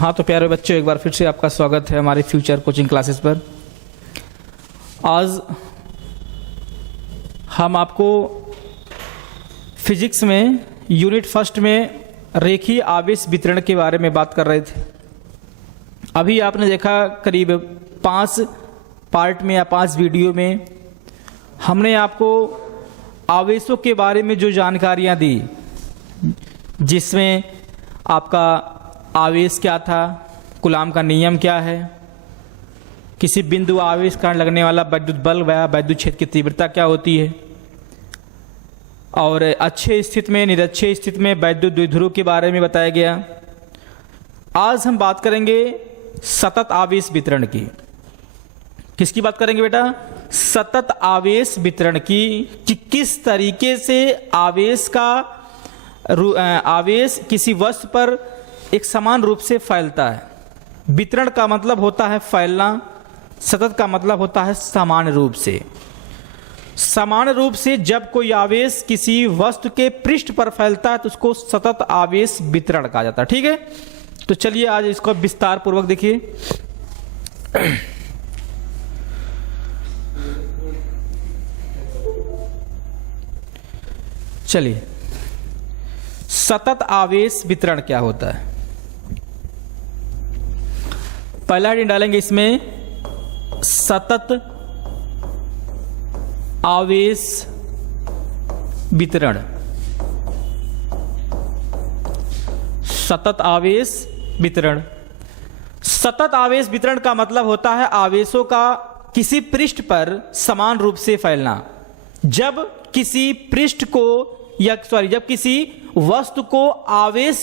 हाँ तो प्यारे बच्चों, एक बार फिर से आपका स्वागत है हमारे फ्यूचर कोचिंग क्लासेस पर। आज हम आपको फिजिक्स में यूनिट फर्स्ट में रेखीय आवेश वितरण के बारे में बात कर रहे थे। अभी आपने देखा करीब 5 पार्ट में या 5 वीडियो में हमने आपको आवेशों के बारे में जो जानकारियाँ दी, जिसमें आपका आवेश क्या था, कूलाम का नियम क्या है, किसी बिंदु आवेश कारण लगने वाला वैद्युत बल व वैद्युत क्षेत्र की तीव्रता क्या होती है, और अच्छे स्थिति में निरक्षीय स्थिति में वैद्युत द्विध्रुव के बारे में बताया गया। आज हम बात करेंगे सतत आवेश वितरण की। किसकी बात करेंगे बेटा? सतत आवेश वितरण की, कि किस तरीके से आवेश किसी वस्तु पर एक समान रूप से फैलता है। वितरण का मतलब होता है फैलना, सतत का मतलब होता है समान रूप से। समान रूप से जब कोई आवेश किसी वस्तु के पृष्ठ पर फैलता है तो उसको सतत आवेश वितरण कहा जाता है। ठीक है, तो चलिए आज इसको विस्तार पूर्वक देखिए। चलिए, सतत आवेश वितरण क्या होता है? पहला हेडिंग डालेंगे इसमें, सतत आवेश वितरण। सतत आवेश वितरण। सतत आवेश वितरण का मतलब होता है आवेशों का किसी पृष्ठ पर समान रूप से फैलना। जब किसी पृष्ठ को जब किसी वस्तु को आवेश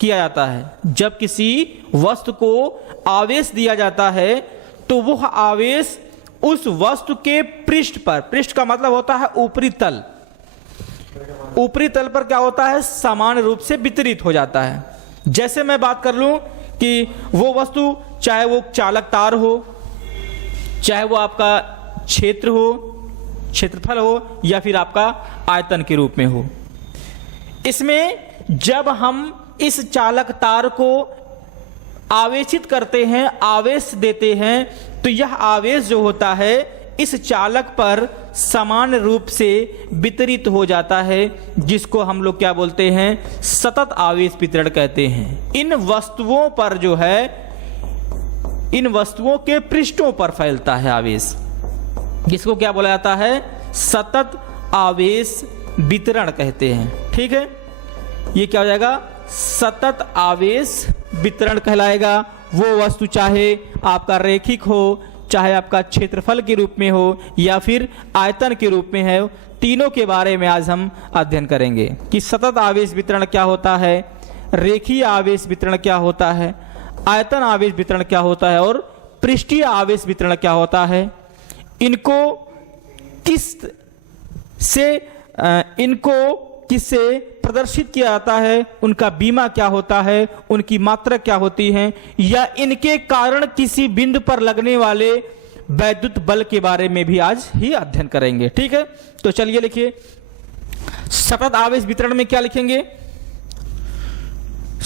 किया जाता है, जब किसी वस्तु को आवेश दिया जाता है तो वह आवेश उस वस्तु के पृष्ठ पर, पृष्ठ का मतलब होता है ऊपरी तल, ऊपरी तल पर क्या होता है? समान रूप से वितरित हो जाता है। जैसे मैं बात कर लूं कि वो वस्तु, चाहे वो चालक तार हो, चाहे वो आपका क्षेत्र हो, क्षेत्रफल हो, या फिर आपका आयतन के रूप में हो। इसमें जब हम इस चालक तार को आवेशित करते हैं, आवेश देते हैं, तो यह आवेश जो होता है इस चालक पर समान रूप से वितरित हो जाता है, जिसको हम लोग क्या बोलते हैं? सतत आवेश वितरण कहते हैं। इन वस्तुओं पर जो है, इन वस्तुओं के पृष्ठों पर फैलता है आवेश, जिसको क्या बोला जाता है? सतत आवेश वितरण कहते हैं। ठीक है, ये क्या हो जाएगा? सतत आवेश वितरण कहलाएगा। वो वस्तु चाहे आपका रेखिक हो, चाहे आपका क्षेत्रफल के रूप में हो, या फिर आयतन के रूप में है, तीनों के बारे में आज हम अध्ययन करेंगे कि सतत आवेश वितरण क्या होता है, रेखीय आवेश वितरण क्या होता है, आयतन आवेश वितरण क्या होता है, और पृष्ठीय आवेश वितरण क्या होता है। इनको किससे प्रदर्शित किया जाता है, उनका बीमा क्या होता है, उनकी मात्रा क्या होती है, या इनके कारण किसी बिंदु पर लगने वाले वैद्युत बल के बारे में भी आज ही अध्ययन करेंगे। ठीक है, तो चलिए लिखिए, सतत आवेश वितरण में क्या लिखेंगे?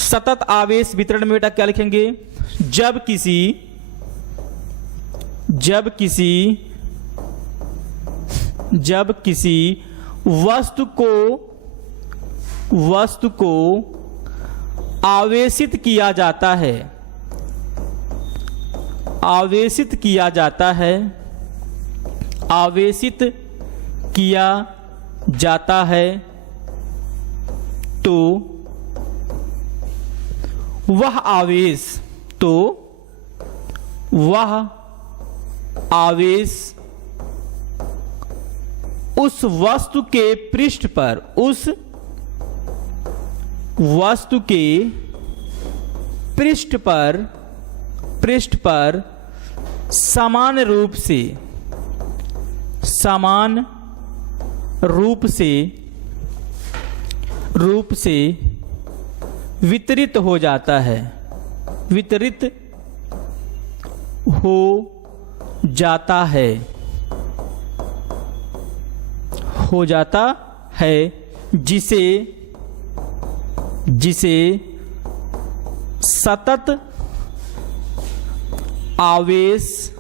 सतत आवेश वितरण में बेटा क्या लिखेंगे? जब किसी वस्तु को आवेशित किया जाता है, आवेशित किया जाता है, तो वह आवेश उस वस्तु के पृष्ठ पर, उस वस्तु के पृष्ठ पर समान रूप से वितरित हो जाता है, वितरित हो जाता है, जिसे सतत आवेश,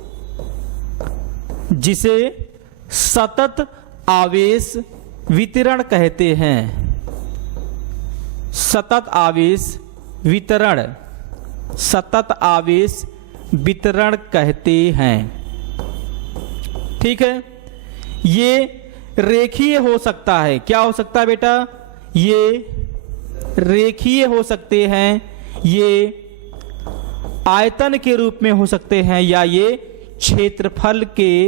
जिसे सतत आवेश वितरण कहते हैं। सतत आवेश वितरण, सतत आवेश वितरण कहते हैं। ठीक है, ये रेखीय हो सकता है। क्या हो सकता है बेटा? ये रेखीय हो सकते हैं, ये आयतन के रूप में हो सकते हैं, या ये क्षेत्रफल के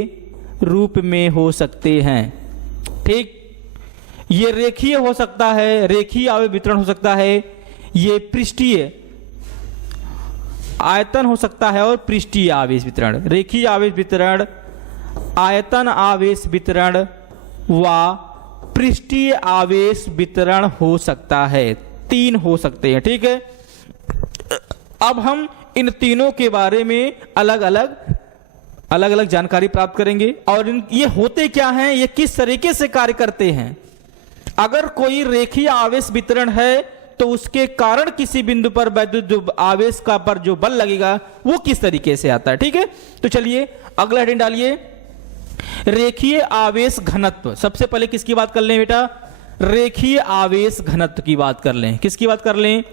रूप में हो सकते हैं। ठीक, ये रेखीय हो सकता है, रेखीय आवेश वितरण हो सकता है, ये पृष्ठीय आयतन हो सकता है और पृष्ठीय आवेश वितरण। रेखीय आवेश वितरण, आयतन आवेश वितरण व पृष्ठीय आवेश वितरण हो सकता है। तीन हो सकते हैं। ठीक है, अब हम इन तीनों के बारे में अलग अलग जानकारी प्राप्त करेंगे और ये होते क्या हैं, ये किस तरीके से कार्य करते हैं। अगर कोई रेखीय आवेश वितरण है तो उसके कारण किसी बिंदु पर वैद्युत आवेश का पर जो बल लगेगा वो किस तरीके से आता है। ठीक है, तो चलिए अगला हेडिंग डालिए, रेखीय आवेश घनत्व। सबसे पहले किसकी बात कर लें बेटा? रेखीय आवेश घनत्व की बात कर लें। किसकी बात कर लें?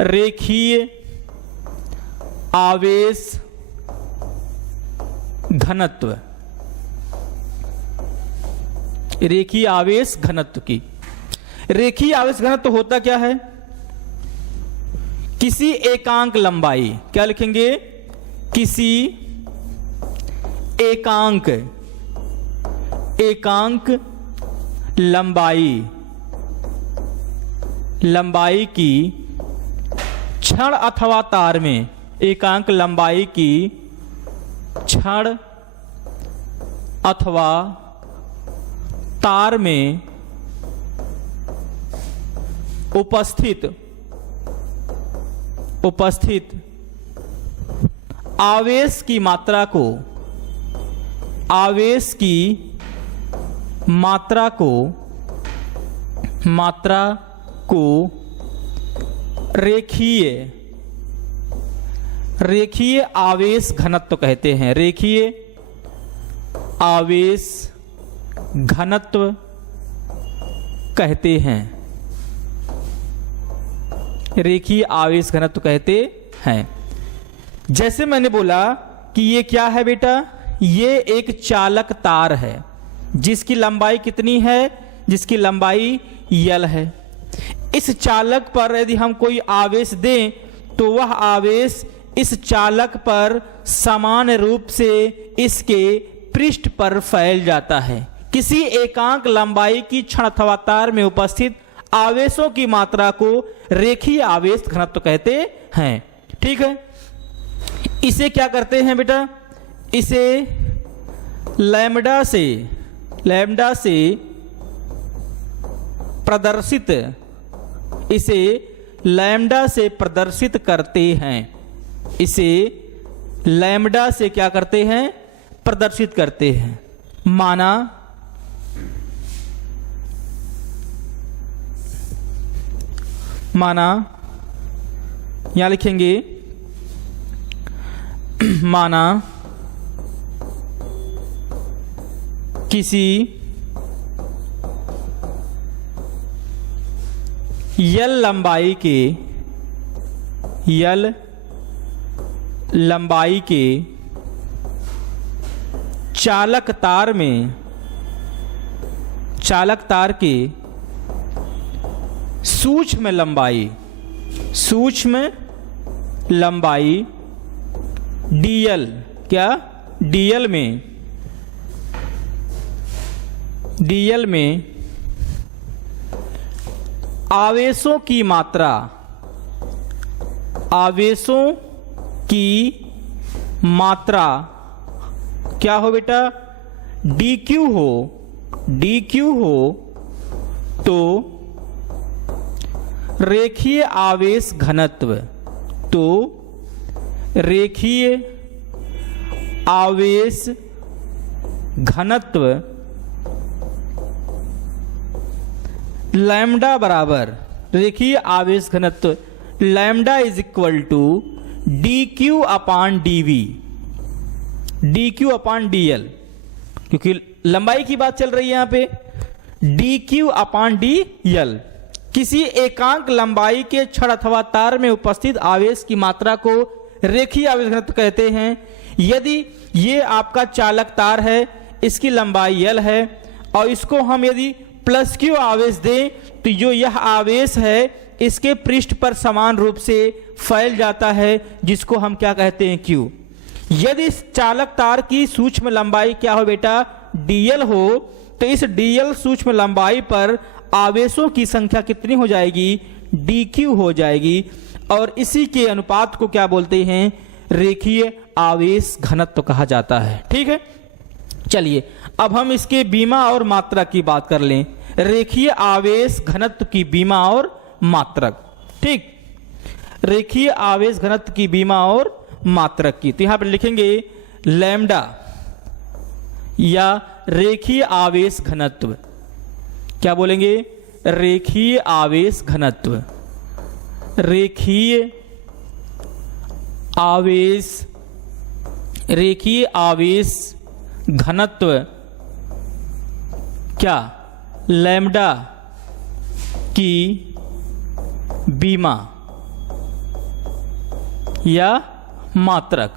रेखीय आवेश घनत्व। रेखीय आवेश घनत्व की। रेखीय आवेश घनत्व होता क्या है? किसी एकांक लंबाई, क्या लिखेंगे? किसी एकांक लंबाई की क्षण अथवा तार में, एकांक लंबाई की क्षण अथवा तार में उपस्थित आवेश की मात्रा को रेखीय आवेश घनत्व कहते हैं। रेखीय आवेश घनत्व कहते हैं। रेखीय आवेश घनत्व कहते हैं। जैसे मैंने बोला कि ये क्या है बेटा? ये एक चालक तार है जिसकी लंबाई कितनी है? जिसकी लंबाई L है। इस चालक पर यदि हम कोई आवेश दें तो वह आवेश इस चालक पर समान रूप से इसके पृष्ठ पर फैल जाता है। किसी एकांक लंबाई की क्षण अथवा तार में उपस्थित आवेशों की मात्रा को रेखीय आवेश घनत्व कहते हैं। ठीक है, इसे क्या करते हैं बेटा? इसे लैम्डा से प्रदर्शित, इसे लैम्डा से प्रदर्शित करते हैं। इसे लैम्डा से क्या करते हैं? प्रदर्शित करते हैं। माना यहां लिखेंगे, माना किसी L लंबाई के चालक तार के सूक्ष्म लंबाई dl, क्या dl में आवेशों की मात्रा क्या हो बेटा? dq हो तो रेखीय आवेश घनत्व लैम्डा बराबर, रेखीय आवेश घनत्व lambda is equal to dq upon dv। D q upon d l, क्योंकि लंबाई की बात चल रही है यहां पे, d q upon d l. किसी एकांक लंबाई के छड़ अथवा तार में उपस्थित आवेश की मात्रा को रेखीय आवेश घनत्व कहते हैं। यदि ये आपका चालक तार है, इसकी लंबाई L है, और इसको हम यदि प्लस क्यू आवेश दें तो जो यह आवेश है इसके पृष्ठ पर समान रूप से फैल जाता है, जिसको हम क्या कहते हैं, Q। यदि इस चालक तार की सूक्ष्म लंबाई क्या हो बेटा, dl हो, तो इस dl सूक्ष्म लंबाई पर आवेशों की संख्या कितनी हो जाएगी, dq हो जाएगी, और इसी के अनुपात को क्या बोलते हैं, रेखीय आवेश घनत्व कहा जाता है। ठीक है, चलिए अब हम इसके बीमा और मात्रक की बात कर लें। रेखीय आवेश घनत्व की बीमा और मात्रक। ठीक, रेखीय आवेश घनत्व की बीमा और मात्रक की, तो यहां पर लिखेंगे लैम्डा या रेखीय आवेश घनत्व। क्या बोलेंगे, रेखीय आवेश घनत्व। रेखीय आवेश घनत्व क्या, लैम्डा की बीमा या मात्रक।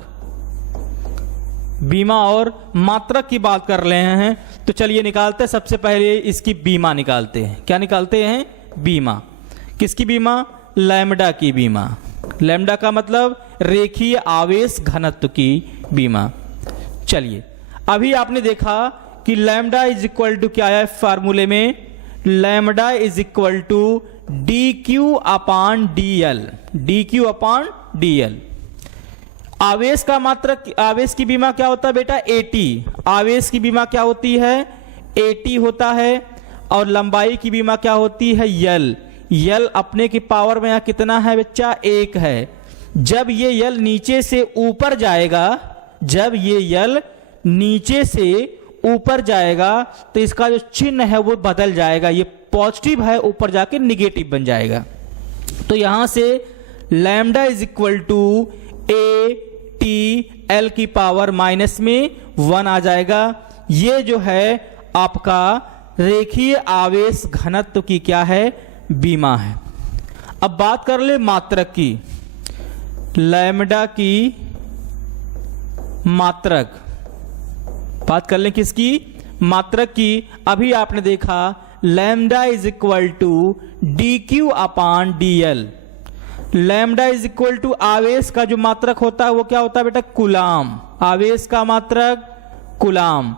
बीमा और मात्रक की बात कर रहे हैं, तो चलिए निकालते हैं। सबसे पहले इसकी बीमा निकालते हैं। क्या निकालते हैं, बीमा। किसकी बीमा, लैम्डा की बीमा। लैम्डा का मतलब रेखीय आवेश घनत्व की बीमा। चलिए अभी आपने देखा कि लैम्डा इज इक्वल टू क्या है फार्मूले में, lambda is equal to d q upon d l. D q upon d l. आवेश का मात्रक, आवेश की बीमा क्या होता है बेटा, एटी। आवेश की बीमा क्या होती है, एटी होता है, और लंबाई की बीमा क्या होती है, यल। यल अपने की पावर में यहां कितना है बच्चा, 1 है। जब ये यल नीचे से ऊपर जाएगा, जब ये यल नीचे से ऊपर जाएगा तो इसका जो चिन्ह है वो बदल जाएगा। ये पॉजिटिव है, ऊपर जाके निगेटिव बन जाएगा। तो यहां से lambda is equal to A T L की पावर माइनस में 1 आ जाएगा। ये जो है आपका रेखीय आवेश घनत्व की क्या है, बीमा है। अब बात कर ले मात्रक की। लैम्डा की मात्रक, बात कर लें किसकी, मात्रक की। अभी आपने देखा lambda is equal to d q upon d l. Lambda is equal to आवेश का जो मात्रक होता है वो क्या होता है बेटा, कूलाम। आवेश का मात्रक कूलाम,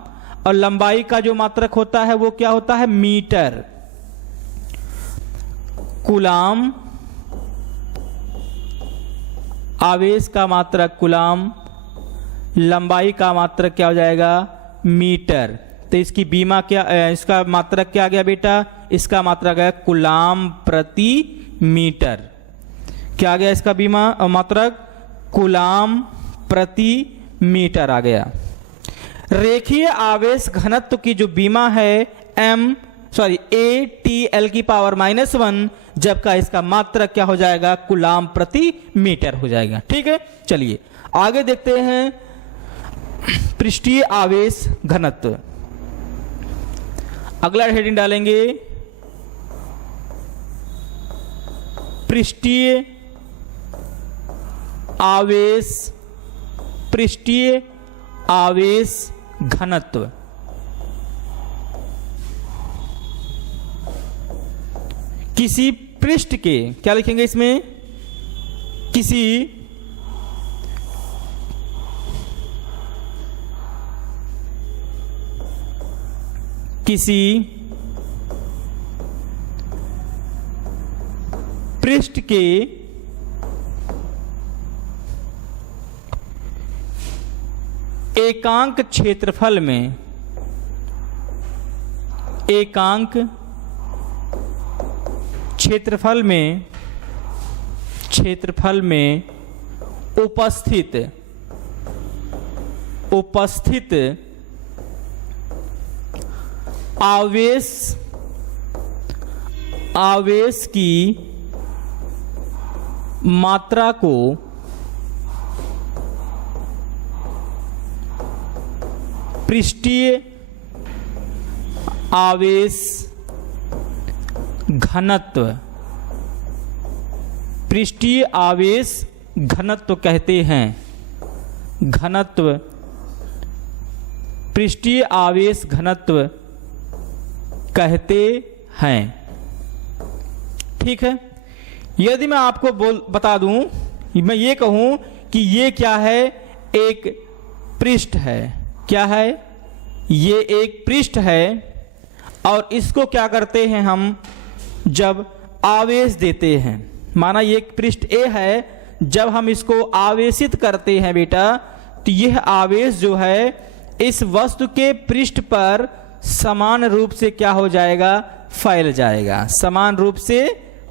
और लंबाई का जो मात्रक होता है वो क्या होता है, मीटर। कूलाम, आवेश का मात्रक कूलाम, लंबाई का मात्रक क्या हो जाएगा, मीटर। तो इसकी बीमा क्या, इसका मात्रक क्या आ गया बेटा, इसका मात्रक है कूलाम प्रति मीटर। क्या आ गया इसका बीमा और मात्रक, कूलाम प्रति मीटर आ गया। रेखीय आवेश घनत्व की जो बीमा है ए टी एल की पावर -1, जबकि इसका मात्रक क्या हो जाएगा, कूलाम प्रति मीटर हो जाएगा। ठीक है, चलिए आगे देखते हैं पृष्ठीय आवेश घनत्व। अगला हेडिंग डालेंगे पृष्ठीय आवेश घनत्व। किसी पृष्ठ के, क्या लिखेंगे इसमें, किसी पृष्ठ के एकांक क्षेत्रफल में उपस्थित आवेश की मात्रा को पृष्ठीय आवेश घनत्व, पृष्ठीय आवेश घनत्व कहते हैं। घनत्व, पृष्ठीय आवेश घनत्व कहते हैं। ठीक है। यदि मैं आपको बता दूं, मैं ये कहूं कि ये क्या है, एक पृष्ठ है। क्या है? ये एक पृष्ठ है और इसको क्या करते हैं हम, जब आवेश देते हैं, माना ये एक पृष्ठ ए है, जब हम इसको आवेशित करते हैं बेटा, तो यह आवेश जो है इस वस्तु के पृष्ठ पर समान रूप से क्या हो जाएगा, फैल जाएगा, समान रूप से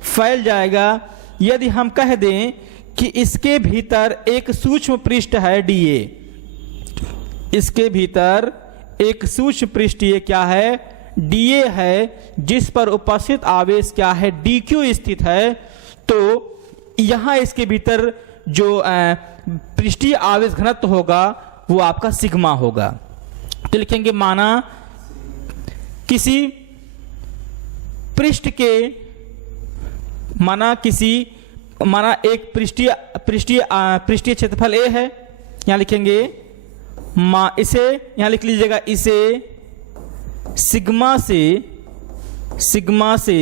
फैल जाएगा। यदि हम कह दें कि इसके भीतर एक सूक्ष्म पृष्ठ है डीए, इसके भीतर एक सूक्ष्म पृष्ठ ये क्या है, डीए है, जिस पर उपस्थित आवेश क्या है, डीक्यू स्थित है, तो यहां इसके भीतर जो पृष्ठीय आवेश घनत्व होगा वो आपका सिग्मा होगा। तो लिखेंगे माना किसी पृष्ठ के, माना एक पृष्ठीय क्षेत्रफल ए है, यहां लिखेंगे इसे यहां लिख लीजिएगा, इसे सिग्मा से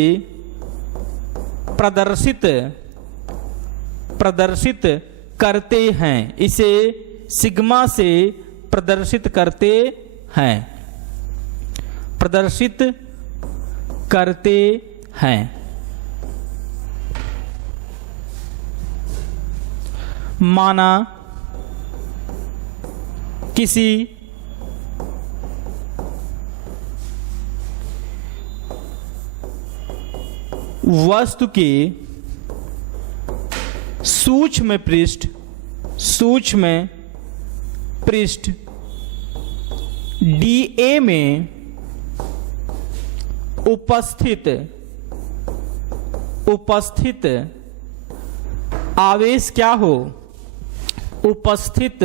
प्रदर्शित करते हैं, इसे सिग्मा से प्रदर्शित करते हैं, प्रदर्शित करते हैं। माना किसी वस्तु के सूक्ष्म पृष्ठ डीए में उपस्थित आवेश क्या हो, उपस्थित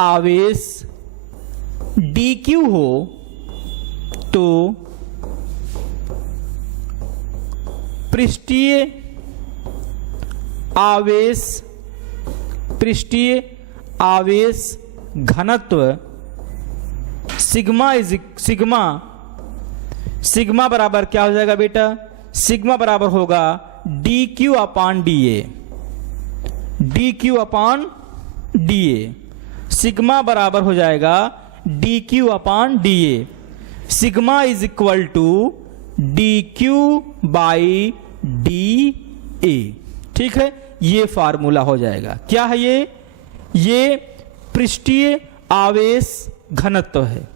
आवेश dq हो, तो पृष्ठीय आवेश घनत्व सिग्मा बराबर क्या हो जाएगा बेटा, सिग्मा बराबर होगा dq upon dA, dq upon dA, sigma बराबर हो जाएगा dq upon dA। Sigma is equal to dq by dA। ठीक है, ये फार्मूला हो जाएगा। क्या है ये पृष्ठीय आवेश घनत्व है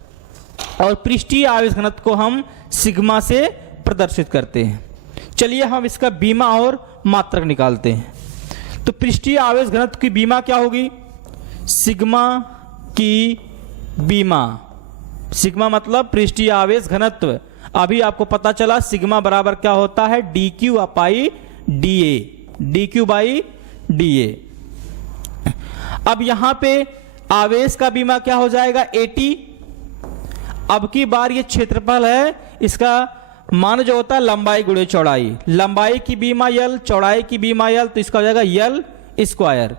और पृष्ठीय आवेश घनत्व को हम सिग्मा से प्रदर्शित करते हैं। चलिए हम इसका बीमा और मात्रक निकालते हैं। तो पृष्ठीय आवेश घनत्व की बीमा क्या होगी, सिग्मा की बीमा, सिग्मा मतलब पृष्ठीय आवेश घनत्व। अभी आपको पता चला सिग्मा बराबर क्या होता है, dq by dA, dq by dA। अब यहां पे आवेश का बीमा क्या हो जाएगा, AT। अब की बार ये क्षेत्रफल है, इसका मान जो होता है लंबाई गुणे चौड़ाई, लंबाई की बीमा L, चौड़ाई की बीमा L, तो इसका हो जाएगा L स्क्वायर।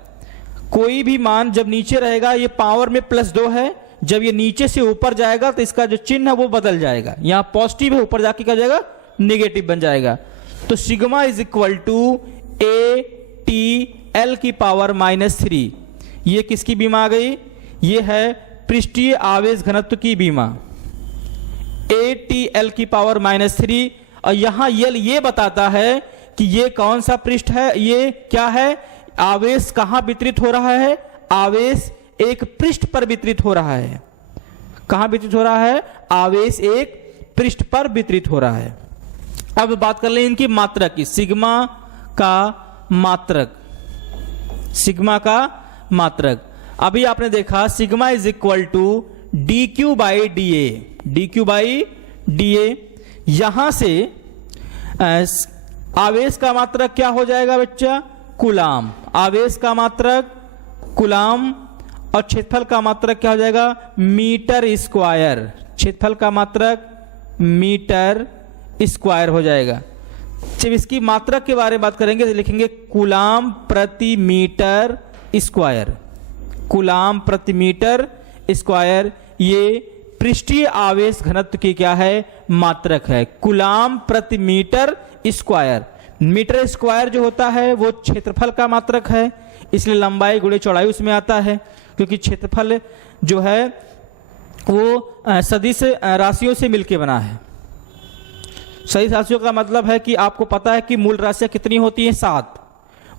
कोई भी मान जब नीचे रहेगा ये पावर में +2 है, जब ये नीचे से ऊपर जाएगा तो इसका जो चिन्ह है वो बदल जाएगा, यहां पॉजिटिव है, ऊपर जाके क्या हो जाएगा, नेगेटिव बन जाएगा। तो sigma is equal to ATL की पावर -3। ये किसकी बीमा आ गई, ये है पृष्ठीय आवेश घनत्व की बीमा, ATL की पावर -3। और यहां L ये बताता है कि ये कौन सा पृष्ठ है, ये क्या है, आवेश कहां वितरित हो रहा है, आवेश एक पृष्ठ पर वितरित हो रहा है। कहां वितरित हो रहा है, आवेश एक पृष्ठ पर वितरित हो रहा है। अब बात कर लें इनकी मात्रक की, सिग्मा का मात्रक। अभी आपने देखा sigma is equal to dq by dA, dq by dA। यहां से आवेश का मात्रक क्या हो जाएगा बच्चा, कूलाम, आवेश का मात्रक कूलाम, और क्षेत्रफल का मात्रक क्या हो जाएगा, मीटर स्क्वायर। क्षेत्रफल का मात्रक मीटर स्क्वायर हो जाएगा। जब इसकी मात्रक के बारे में बात करेंगे तो लिखेंगे कूलाम प्रति मीटर स्क्वायर। कूलाम प्रति मीटर स्क्वायर ये पृष्ठीय आवेश घनत्व की क्या है, मात्रक है। कूलाम प्रति मीटर स्क्वायर। मीटर स्क्वायर जो होता है वो क्षेत्रफल का मात्रक है, इसलिए लंबाई गुणे चौड़ाई उसमें आता है, क्योंकि क्षेत्रफल जो है वो सदिश राशियों से मिलकर बना है। सदिश राशियों का मतलब है कि आपको पता है कि मूल राशियां कितनी होती हैं, 7।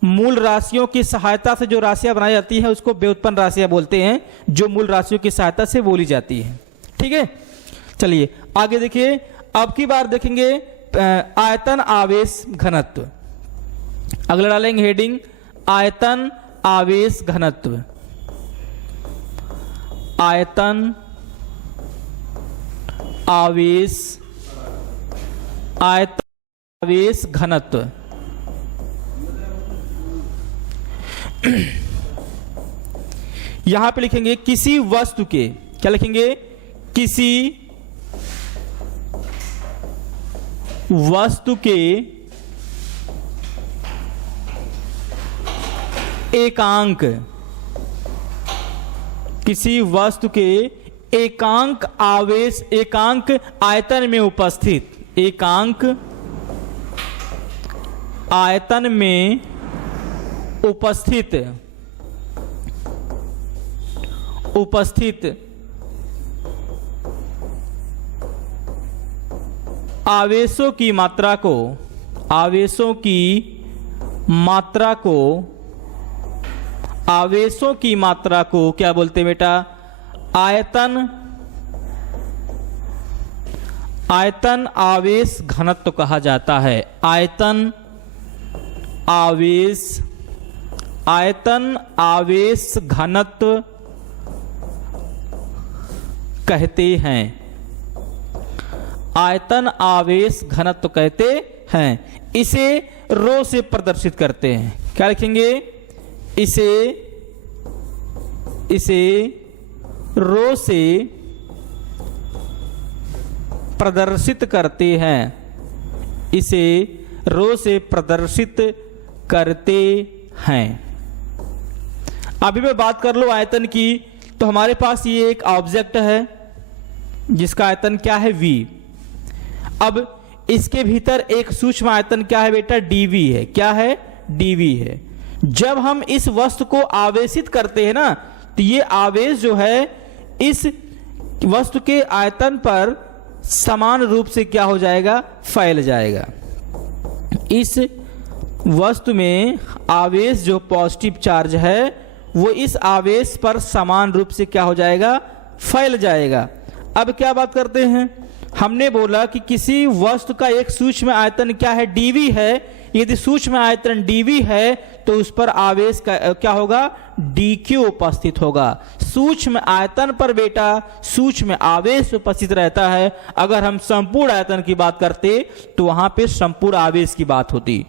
मूल राशियों की सहायता से जो राशियां बनाई जाती है उसको व्युत्पन्न राशियां बोलते हैं, जो मूल राशियों की सहायता से बोली जाती है। ठीक है, चलिए आगे देखिए। अब की बार देखेंगे आयतन आवेश घनत्व। अगला डालेंगे हेडिंग आयतन आवेश घनत्व। आयतन आवेश घनत्व। यहां पे लिखेंगे किसी वस्तु के, क्या लिखेंगे, किसी वस्तु के एकांक, किसी वस्तु के एकांक आवेश, एकांक आयतन में उपस्थित, एकांक आयतन में उपस्थित आवेशों की मात्रा को, आवेशों की मात्रा को, आवेशों की मात्रा को क्या बोलते हैं बेटा, आयतन, आयतन आवेश घनत्व कहा जाता है। आयतन आवेश, आयतन आवेश घनत्व कहते हैं। आयतन आवेश घनत्व कहते हैं। इसे रो से प्रदर्शित करते हैं। क्या लिखेंगे, इसे रो से प्रदर्शित करते हैं। इसे रो से प्रदर्शित करते हैं। अभी मैं बात कर लो आयतन की, तो हमारे पास ये एक ऑब्जेक्ट है जिसका आयतन क्या है, v। अब इसके भीतर एक सूक्ष्म आयतन क्या है बेटा, dv है। क्या है, dv है। जब हम इस वस्तु को आवेशित करते हैं ना, तो ये आवेश जो है इस वस्तु के आयतन पर समान रूप से क्या हो जाएगा, फैल जाएगा। इस वस्तु में आवेश जो पॉजिटिव चार्ज है वो इस आवेश पर समान रूप से क्या हो जाएगा, फैल जाएगा। अब क्या बात करते हैं, हमने बोला कि किसी वस्तु का एक सूक्ष्म आयतन क्या है, dv है। यदि सूक्ष्म आयतन dv है तो उस पर आवेश का क्या होगा, dq उपस्थित होगा। सूक्ष्म आयतन पर बेटा सूक्ष्म आवेश उपस्थित रहता है। अगर हम संपूर्ण आयतन की बात करते तो वहां पे संपूर्ण आवेश की बात होती।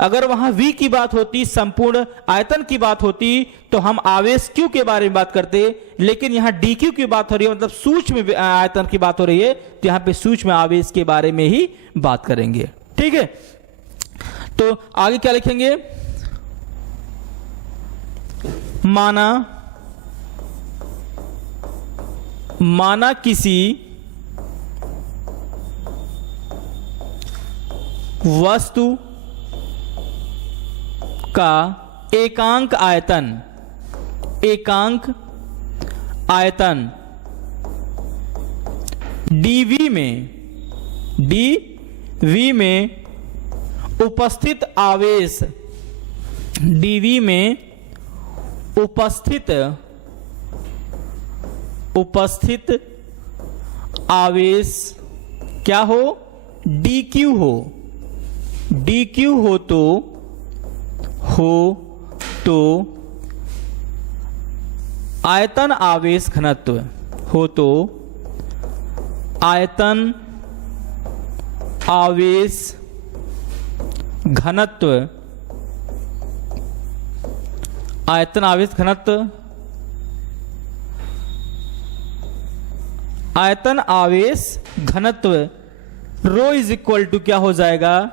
अगर वहां v की बात होती, संपूर्ण आयतन की बात होती, तो हम आवेश q के बारे में बात करते। लेकिन यहां dq की बात हो रही है, मतलब सूक्ष्म आयतन की बात हो रही है, तो यहां पे सूक्ष्म आवेश के बारे में ही बात करेंगे। ठीक है, तो आगे क्या लिखेंगे, माना किसी वस्तु का एकांक आयतन, एकांक आयतन dv में उपस्थित आवेश, dv में उपस्थित आवेश क्या हो, dq हो तो आयतन आवेश घनत्व हो तो आयतन आवेश घनत्व, आयतन आवेश घनत्व आयतन आवेश घनत्व रो इज इक्वल टू क्या हो जाएगा,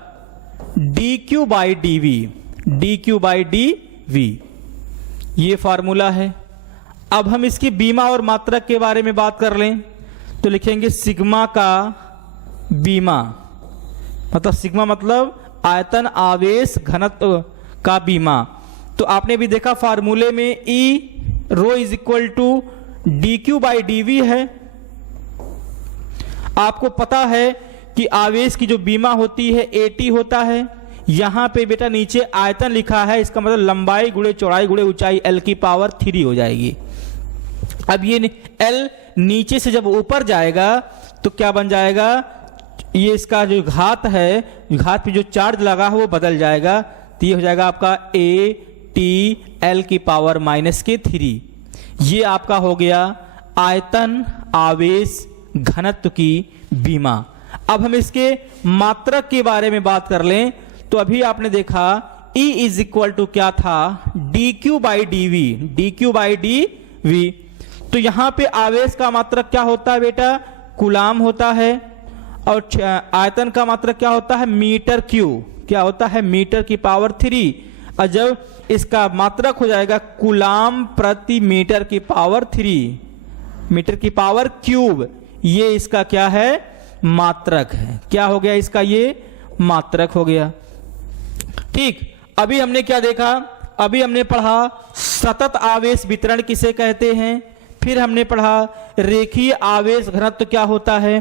d q by d v, d q by d v, ये फार्मूला है। अब हम इसकी बीमा और मात्रक के बारे में बात कर लें तो लिखेंगे सिग्मा का बीमा, मतलब सिग्मा मतलब आयतन आवेश घनत्व का बीमा। तो आपने भी देखा फार्मूले में e rho is equal to d q by d v है। आपको पता है कि आवेश की जो बीमा होती है एटी होता है। यहां पे बेटा नीचे आयतन लिखा है, इसका मतलब लंबाई गुणे चौड़ाई गुणे ऊंचाई एल की पावर 3 हो जाएगी। अब ये एल नीचे से जब ऊपर जाएगा तो क्या बन जाएगा, ये इसका जो घात है, घात पे जो चार्ज लगा है वो बदल जाएगा, तो ये हो जाएगा आपका ए टी एल की पावर -3। ये आपका हो गया आयतन आवेश घनत्व की बीमा। अब हम इसके मात्रक के बारे में बात कर लें तो अभी आपने देखा E इज इक्वल टू क्या था, d q by d v, d q by d v. तो यहां पे आवेश का मात्रक क्या होता है बेटा, कूलाम होता है, और आयतन का मात्रक क्या होता है, मीटर क्यू, क्या होता है, मीटर की पावर 3। और जब इसका मात्रक हो जाएगा कूलाम प्रति मीटर की पावर 3, मीटर की पावर क्यूब, ये इसका क्या है, मात्रक है। क्या हो गया इसका, ये मात्रक हो गया। ठीक, अभी हमने क्या देखा, अभी हमने पढ़ा सतत आवेश वितरण किसे कहते हैं, फिर हमने पढ़ा रेखीय आवेश घनत्व क्या होता है,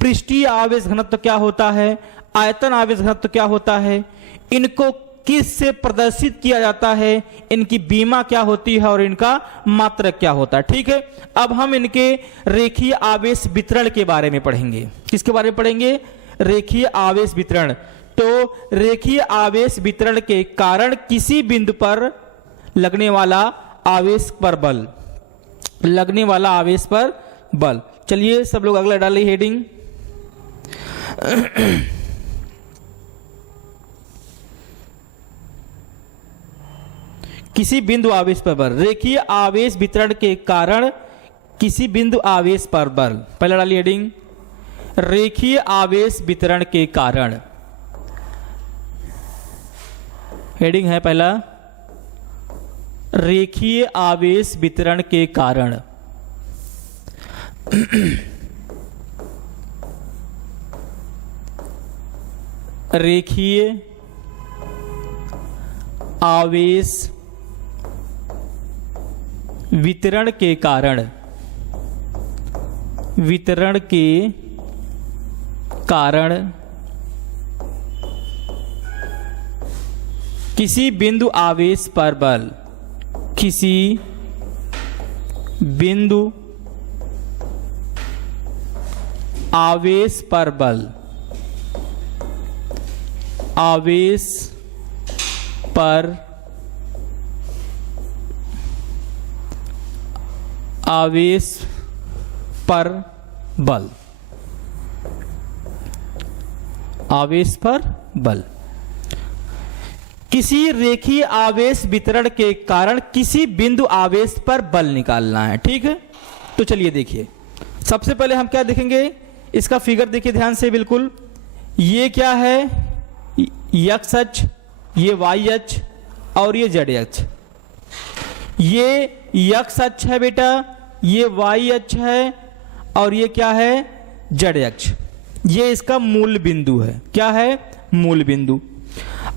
पृष्ठीय आवेश घनत्व क्या होता है, आयतन आवेश घनत्व क्या होता है, इनको किस से प्रदर्शित किया जाता है, इनकी बीमा क्या होती है और इनका मात्रक क्या होता है। ठीक है, अब हम इनके रेखीय आवेश वितरण के बारे में पढ़ेंगे। किसके बारे में पढ़ेंगे, रेखीय आवेश वितरण। तो रेखीय आवेश वितरण के कारण किसी बिंदु पर लगने वाला आवेश पर बल, लगने वाला आवेश पर बल। चलिए सब लोग अगला डालिए हेडिंग। किसी बिंदु आवेश पर बल, रेखीय आवेश वितरण के कारण किसी बिंदु आवेश पर बल। पहला डालिए हेडिंग, रेखीय आवेश वितरण के कारण। हेडिंग है पहला, रेखीय आवेश वितरण के कारण। रेखीय आवेश वितरण के कारण, वितरण के कारण किसी बिंदु आवेश पर बल, किसी बिंदु आवेश पर बल, आवेश पर आवेश पर बल, आवेश पर बल। किसी रेखीय आवेश वितरण के कारण किसी बिंदु आवेश पर बल निकालना है। ठीक है, तो चलिए देखिए, सबसे पहले हम क्या देखेंगे, इसका फिगर देखिए ध्यान से बिल्कुल। ये क्या है, एक्स अक्ष, ये वाई अक्ष और ये जेड अक्ष। ये एक्स अक्ष है बेटा, ये वाई अक्ष है और ये क्या है, जेड अक्ष। ये इसका मूल बिंदु है। क्या है, मूल बिंदु।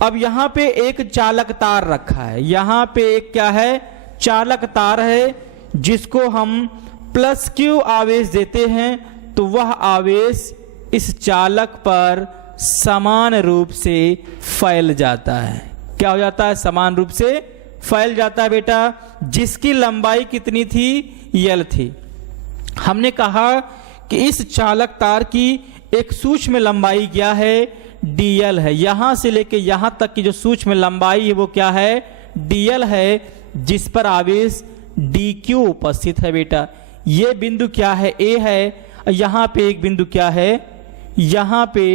अब यहां पे एक चालक तार रखा है, यहां पे एक क्या है, चालक तार है, जिसको हम प्लस क्यू आवेश देते हैं तो वह आवेश इस चालक पर समान रूप से फैल जाता है। क्या हो जाता है, समान रूप से फैल जाता है बेटा। जिसकी लंबाई कितनी थी, यल थी। हमने कहा कि इस चालक तार की एक सूक्ष्म लंबाई क्या है, dl है। यहां से लेके यहां तक की जो सूक्ष्म लंबाई है वो क्या है, dl है, जिस पर आवेश dq उपस्थित है बेटा। ये बिंदु क्या है, a है। यहां पे एक बिंदु क्या है, यहां पे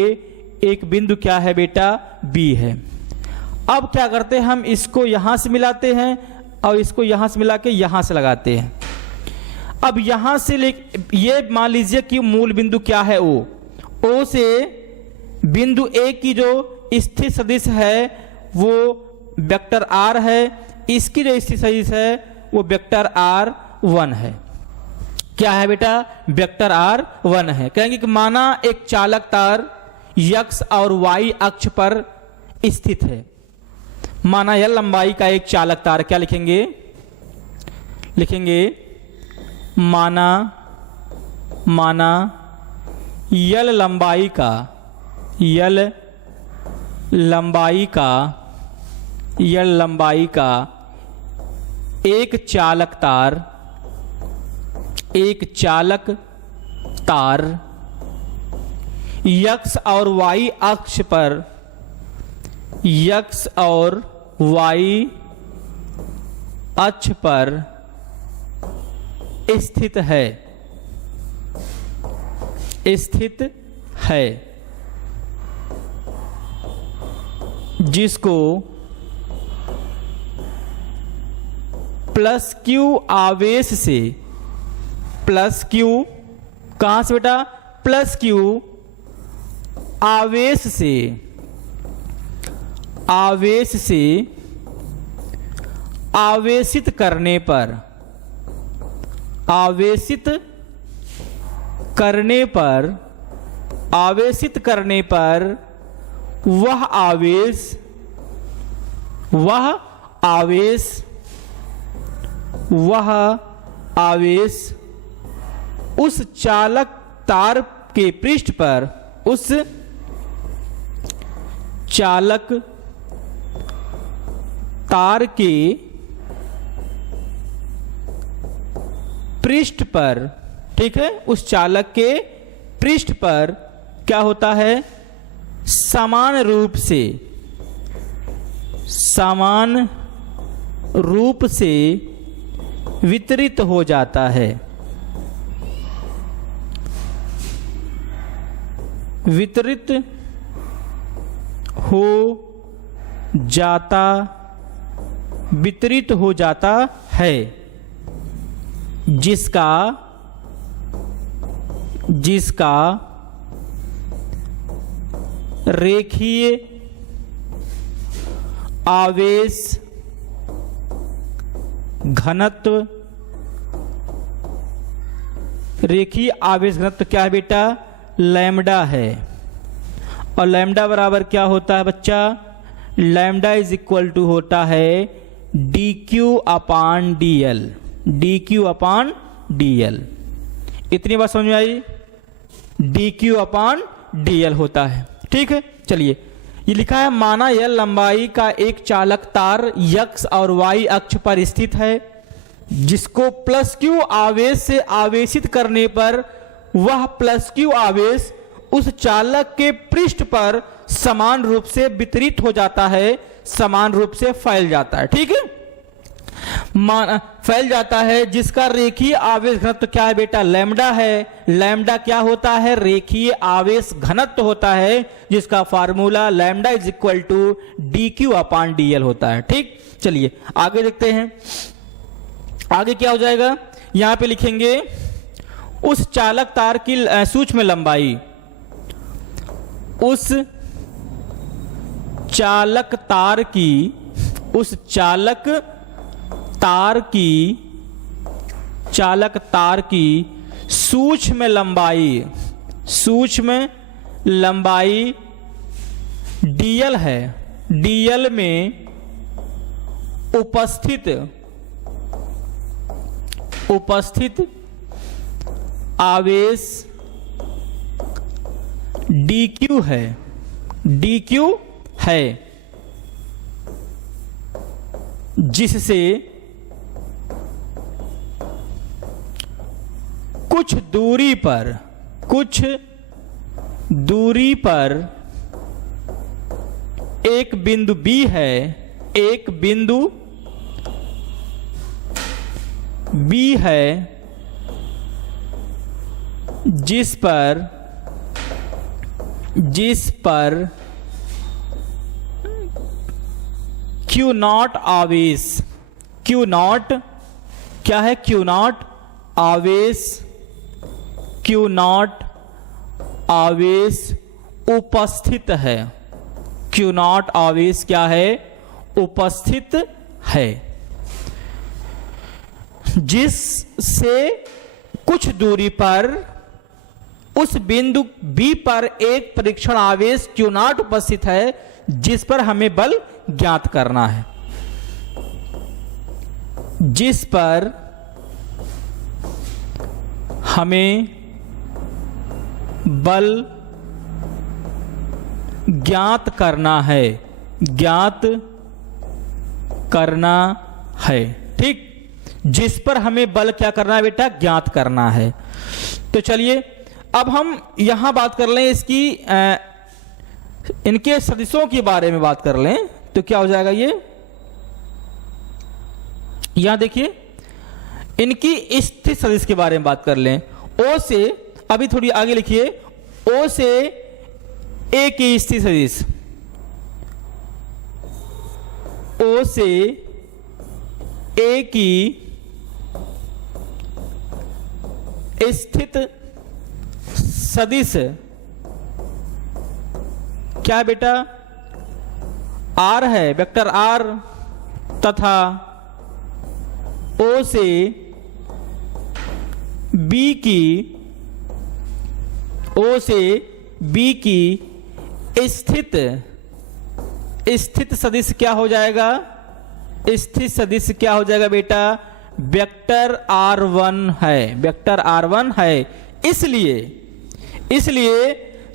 एक बिंदु क्या है बेटा, b है। अब क्या करते हैं, हम इसको यहां से मिलाते हैं और इसको यहां से मिला के यहां से लगाते हैं। अब यहां से ये मान लीजिए कि मूल बिंदु क्या है, ओ से बिंदु ए की जो स्थित सदिश है वो वेक्टर r है, इसकी जो स्थित सदिश है वो वेक्टर r1 है। क्या है बेटा? वेक्टर r1 है। कहेंगे कि माना एक चालक तार x और y अक्ष पर स्थित है। माना यह लंबाई का एक चालक तार, क्या लिखेंगे? माना यल लंबाई का एक चालक तार x और y अक्ष पर स्थित है, जिसको प्लस क्यू आवेश से, प्लस क्यू कहां से बेटा? प्लस क्यू आवेश से आवेशित करने पर वह आवेश उस चालक तार के पृष्ठ पर, उस चालक तार के पृष्ठ पर, ठीक है, उस चालक के पृष्ठ पर क्या होता है? समान रूप से वितरित हो जाता है। वितरित हो जाता है, जिसका रेखीय आवेश घनत्व क्या है बेटा? लैम्डा है। और लैम्डा बराबर क्या होता है बच्चा? लैम्डा इज इक्वल टू होता है dq अपान dl। इतनी बात समझ में आई? dq अपान dl होता है, ठीक है। चलिए, ये लिखा है माना यह लंबाई का एक चालक तार x और y अक्ष पर स्थित है, जिसको प्लस क्यू आवेश से आवेशित करने पर वह प्लस क्यू आवेश उस चालक के पृष्ठ पर समान रूप से वितरित हो जाता है, समान रूप से फैल जाता है, ठीक है। फैल जाता है, जिसका रेखीय आवेश घनत्व क्या है बेटा? लैम्डा है। लैम्डा क्या होता है? रेखीय आवेश घनत्व होता है, जिसका formula lambda is equal to dq upon dl होता है, ठीक। चलिए आगे देखते हैं, आगे क्या हो जाएगा। यहां पे लिखेंगे उस चालक तार की सूक्ष्म लंबाई, उस चालक तार की सूक्ष्म लंबाई dl है। dl में उपस्थित आवेश dq है, जिससे कुछ दूरी पर एक बिंदु B है, एक बिंदु B है, जिस पर Q0 आवेश, Q0 क्या है? Q0 आवेश क्यू नॉट आवेश उपस्थित है। क्यू नॉट आवेश क्या है? उपस्थित है। जिससे कुछ दूरी पर उस बिंदु B पर एक परीक्षण आवेश क्यू नॉट उपस्थित है जिस पर हमें बल ज्ञात करना है। जिस पर हमें बल ज्ञात करना है, ज्ञात करना है। ठीक, जिस पर हमें बल क्या करना है बेटा? ज्ञात करना है। तो चलिए अब हम यहां बात कर लें इसकी इनके सदिशों के बारे में बात कर लें तो क्या हो जाएगा ये? यहां देखिए इनकी स्थिर सदिश के बारे में बात कर लें। ओ से अभी थोड़ी आगे लिखिए, ओ से ए की स्थिर सदिश, ओ से ए की स्थित सदिश क्या बेटा? आर है, वेक्टर आर, तथा ओ से बी की, ओ से बी की स्थित सदिश क्या हो जाएगा? स्थित सदिश क्या हो जाएगा बेटा? वेक्टर R1 है, वेक्टर R1 है। इसलिए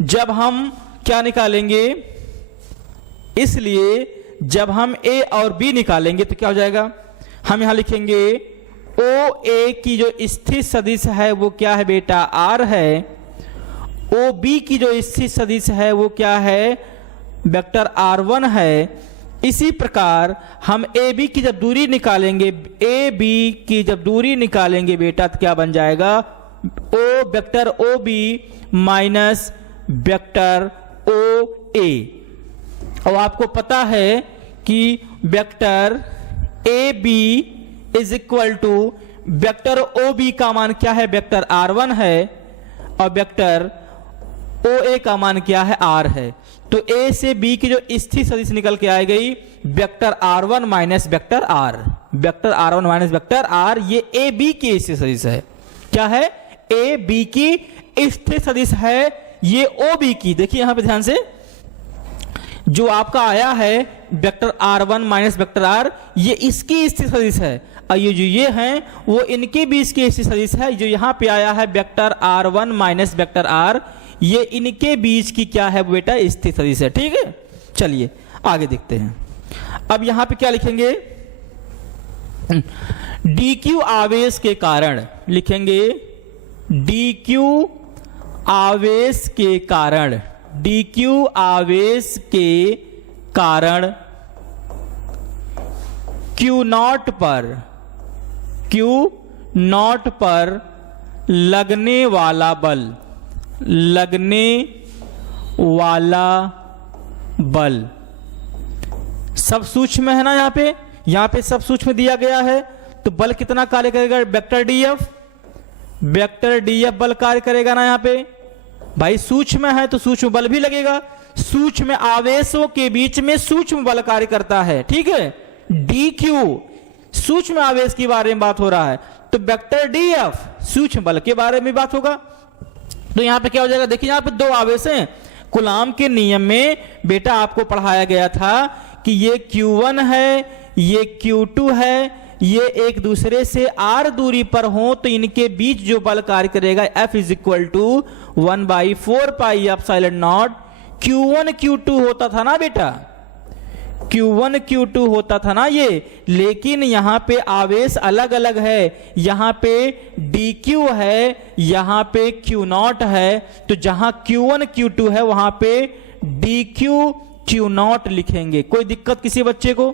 जब हम क्या निकालेंगे? इसलिए जब हम A और B निकालेंगे तो क्या हो जाएगा? हम यहां लिखेंगे OA की जो स्थिर सदिश है वो क्या है बेटा? R है। OB की जो स्थिर सदिश है वो क्या है? वेक्टर R1 है। इसी प्रकार हम AB की जब दूरी निकालेंगे, AB की जब दूरी निकालेंगे बेटा तो क्या बन जाएगा? O vector OB minus vector OA। और आपको पता है कि vector AB is equal to vector OB का मान क्या है? वेक्टर R1 है। और वेक्टर OA का मान क्या है? R है। तो A से B की जो स्थिर सदिश निकल के आ गई vector R1 minus vector R, vector R1 minus vector R, ये AB की स्थिर सदिश है। क्या है? AB की स्थिर सदिश है, ये OB की। देखिए यहां पे ध्यान से, जो आपका आया है vector R1 minus vector R, ये इसकी स्थिर सदिश है। और ये जो ये हैं वो इनके बीच की स्थिर सदिश है। जो यहां पे आया है vector R1 minus vector R, ये इनके बीच की क्या है बेटा? स्थिर सदिश है। ठीक है, चलिए आगे देखते हैं। अब यहां पे क्या लिखेंगे? dq आवेश के कारण लिखेंगे, dq आवेश के कारण, dq आवेश के कारण q नॉट पर लगने वाला बल, लगने वाला बल सब सूक्ष्म है ना? यहां पे सब सूक्ष्म दिया गया है। तो बल कितना कार्य करेगा? वेक्टर DF, वेक्टर DF बल कार्य करेगा ना? यहां पे भाई सूक्ष्म है तो सूक्ष्म बल भी लगेगा। सूक्ष्म आवेशों के बीच में सूक्ष्म बल कार्य करता है। ठीक है, DQ सूक्ष्म आवेश के बारे में बात हो रहा है, तो वेक्टर DF सूक्ष्म बल के बारे में बात होगा। तो यहां पे क्या हो जाएगा? देखिए यहां पे दो आवेश हैं। कूलाम के नियम में बेटा आपको पढ़ाया गया था कि ये Q1 है, ये Q2 है, ये एक दूसरे से R दूरी पर हो तो इनके बीच जो बल कार्य करेगा F is equal to 1/4 pi epsilon naught Q1 Q2 होता था ना बेटा? Q1 Q2 होता था ना ये। लेकिन यहां पे आवेश अलग अलग है, यहां पे DQ है, यहां पे Q0 है। तो जहां Q1 Q2 है वहां पे DQ Q0 लिखेंगे। कोई दिक्कत किसी बच्चे को?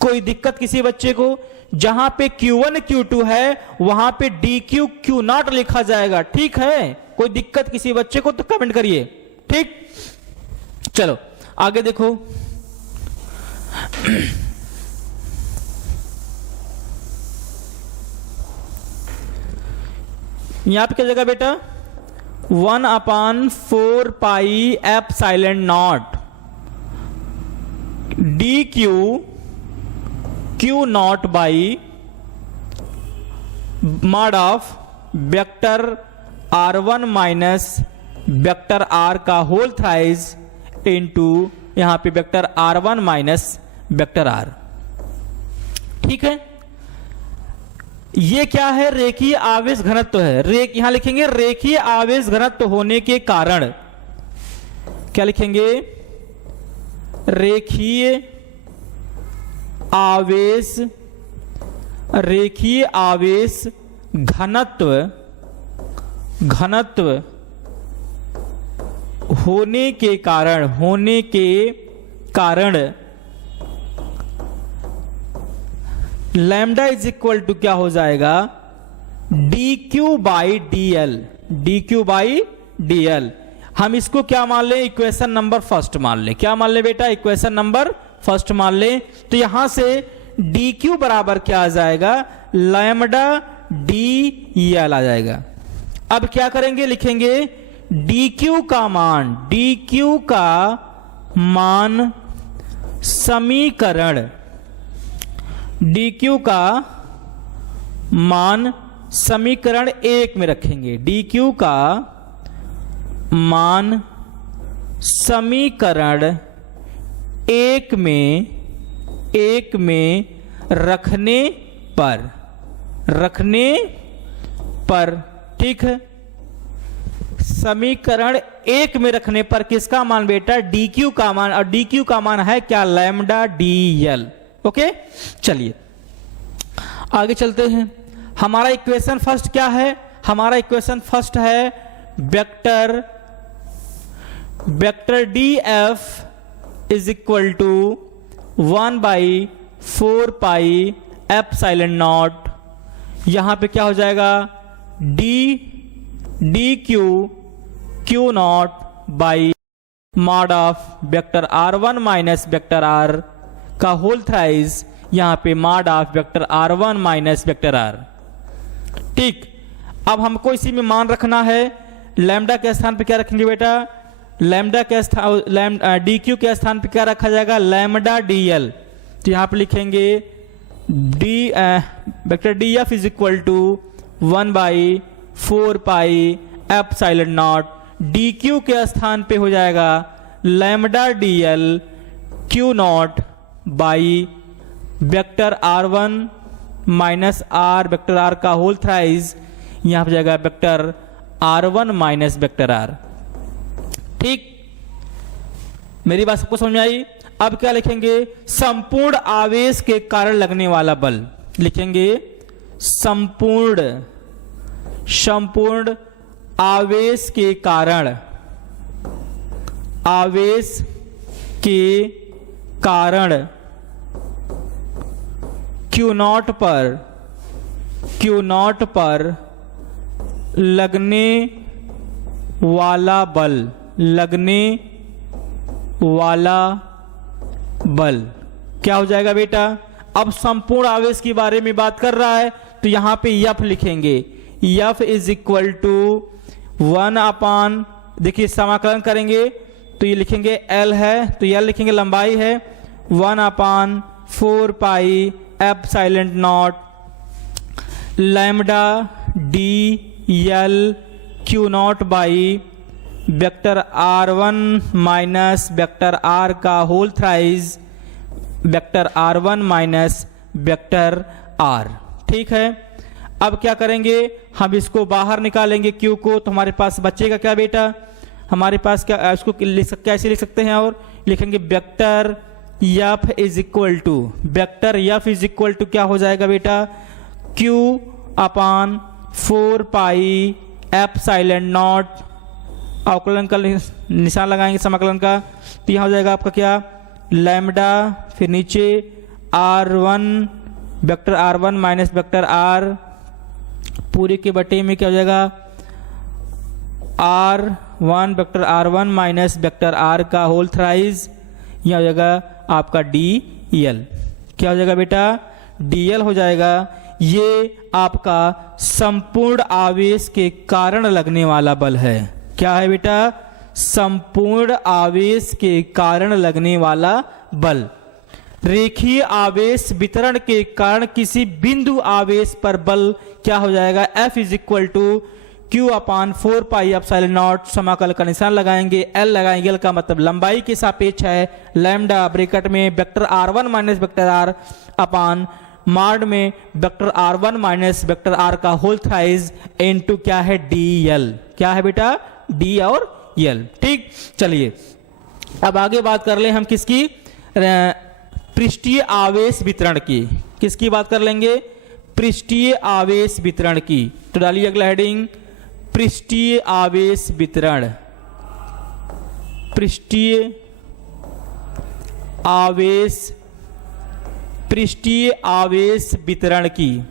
कोई दिक्कत किसी बच्चे को? जहां पे Q1 Q2 है वहां पे DQ Q0 लिखा जाएगा। ठीक है, कोई दिक्कत किसी बच्चे को तो कमेंट करिए। ठीक, चलो आगे देखो। यहां पे क्या जगह बेटा 1/4 pi epsilon not D Q not by mod of vector r1 minus vector r का होल थ्राइज इनटू यहां पे vector r1 minus vector r। ठीक है, ये क्या है? रेखीय आवेश घनत्व है। यहां लिखेंगे रेखीय आवेश घनत्व होने के कारण, क्या लिखेंगे? रेखीय आवेश घनत्व होने के कारण लैम्डा इज इक्वल टू क्या हो जाएगा? dq by dl। हम इसको क्या मान लें? इक्वेशन नंबर फर्स्ट मान लें। क्या मान लें बेटा? इक्वेशन नंबर फर्स्ट मान लें। तो यहां से dq बराबर क्या आ जाएगा? लैम्डा dl आ जाएगा। अब क्या करेंगे? लिखेंगे dq का मान समीकरण, dq का मान समीकरण 1 में रखेंगे। dq का मान समीकरण 1 में रखने पर, ठीक है, समीकरण 1 में रखने पर किसका मान बेटा? dq का मान। और dq का मान है क्या? Lambda dl। ओके, चलिए आगे चलते हैं। हमारा इक्वेशन फर्स्ट क्या है? हमारा इक्वेशन फर्स्ट है vector df is equal to 1/4 pi epsilon naught. यहां पे क्या हो जाएगा? q naught by mod of vector r1 minus vector r का होल थ्राइज, यहां पे mod of vector r1 minus vector r। ठीक, अब हमको इसी में मान रखना है। लैम्डा के स्थान पे क्या रखेंगे बेटा? लैम्डा के स्थान dq के स्थान पे क्या रखा जाएगा? Lambda dl। तो यहां पे लिखेंगे vector df is equal to 1/4 pi epsilon naught. dq के स्थान पे हो जाएगा lambda dl q naught by vector r1 minus r vector r का होल थ्राइज, यहां पर जाएगा vector r1 minus vector r। ठीक, मेरी बात सबको समझ में आई? अब क्या लिखेंगे? संपूर्ण आवेश के कारण लगने वाला बल। लिखेंगे संपूर्ण आवेश के कारण Q नॉट पर लगने वाला बल क्या हो जाएगा बेटा? अब संपूर्ण आवेश के बारे में बात कर रहा है, तो यहां पे F लिखेंगे। F इज इक्वल टू 1/, देखिए समाकलन करेंगे तो ये लिखेंगे L है, तो L लिखेंगे लंबाई है, 1/4 pi epsilon naught lambda dl q naught by vector r1 minus vector r का whole thrice vector r1 minus vector r। ठीक है, अब क्या करेंगे? हम इसको बाहर निकालेंगे q को, तो हमारे पास बचेगा क्या बेटा? हमारे पास क्या, इसको कैसे लिख सकते हैं? और लिखेंगे vector F is equal to, vector F is equal to क्या हो जाएगा बेटा? q/4 पाई एप्सिलॉन नॉट, अवकलन का निशान लगाएंगे समाकलन का, तो यहां हो जाएगा आपका क्या? लैम्डा, फिर नीचे r1 vector r1 minus vector r पूरे के बटे में क्या हो जाएगा? r1 vector r1 minus vector r का होल थ्राइज, यह हो जाएगा आपका dl। क्या हो जाएगा बेटा? dl हो जाएगा। ये आपका संपूर्ण आवेश के कारण लगने वाला बल है। क्या है बेटा? संपूर्ण आवेश के कारण लगने वाला बल। रेखीय आवेश वितरण के कारण किसी बिंदु आवेश पर बल क्या हो जाएगा? F is equal to Q/4 pi epsilon naught, समाकल का निशान लगाएंगे, L लगाएंगे, L का मतलब लंबाई के सापेक्ष है, लैम्डा ब्रैकेट में vector R1 minus vector R अपान माड में vector R1 minus vector R का होल थ्राइज इनटू क्या है? DL। क्या है बेटा? D और L। ठीक, चलिए अब आगे बात कर ले हम किसकी? पृष्ठीय आवेश वितरण की। किसकी बात कर लेंगे? पृष्ठीय आवेश वितरण की। तो डालिए अगला हेडिंग, पृष्ठीय आवेश वितरण। पृष्ठीय आवेश वितरण की।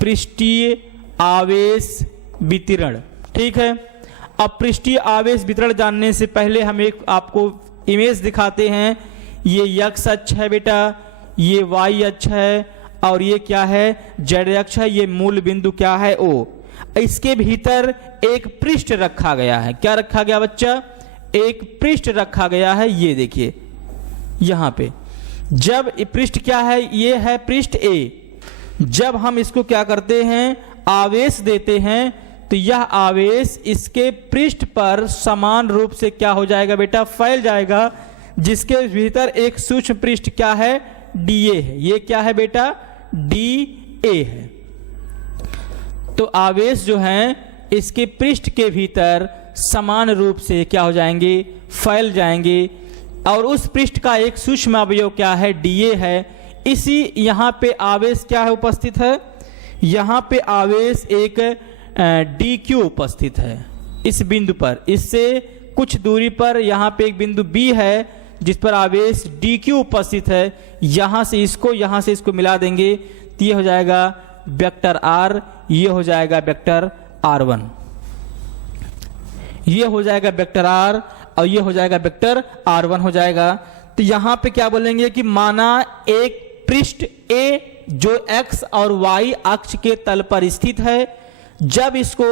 पृष्ठीय आवेश वितरण। ठीक है, अब पृष्ठीय आवेश वितरण जानने से पहले हम एक आपको इमेज दिखाते हैं। ये x अक्ष है बेटा, ये y अक्ष है और ये क्या है? z अक्ष है। ये मूल बिंदु क्या है? O। इसके भीतर एक पृष्ठ रखा गया है। क्या रखा गया बच्चा? एक पृष्ठ रखा गया है। ये देखिए यहां पे, जब पृष्ठ क्या है? ये है पृष्ठ A। जब हम इसको क्या करते हैं? आवेश देते हैं, तो यह आवेश इसके पृष्ठ पर समान रूप से क्या हो जाएगा बेटा? फैल जाएगा, जिसके भीतर एक सूक्ष्म पृष्ठ क्या है? DA है। ये क्या है बेटा? DA है। तो आवेश जो है इसके पृष्ठ के भीतर समान रूप से क्या हो जाएंगे? फैल जाएंगे, और उस पृष्ठ का एक सूक्ष्म अवयव क्या है? DA है। इसी यहां पे आवेश क्या है? उपस्थित है। यहां पे आवेश एक DQ उपस्थित है इस बिंदु पर। इससे कुछ दूरी पर यहां पे एक बिंदु B है जिस पर आवेश DQ उपस्थित है। यहां से इसको मिला देंगे तो ये हो जाएगा वेक्टर R, ये हो जाएगा वेक्टर R1, ये हो जाएगा वेक्टर R और ये हो जाएगा वेक्टर R1 हो जाएगा। तो यहां पे क्या बोलेंगे कि माना एक पृष्ठ A जो X और Y अक्ष के तल पर स्थित है, जब इसको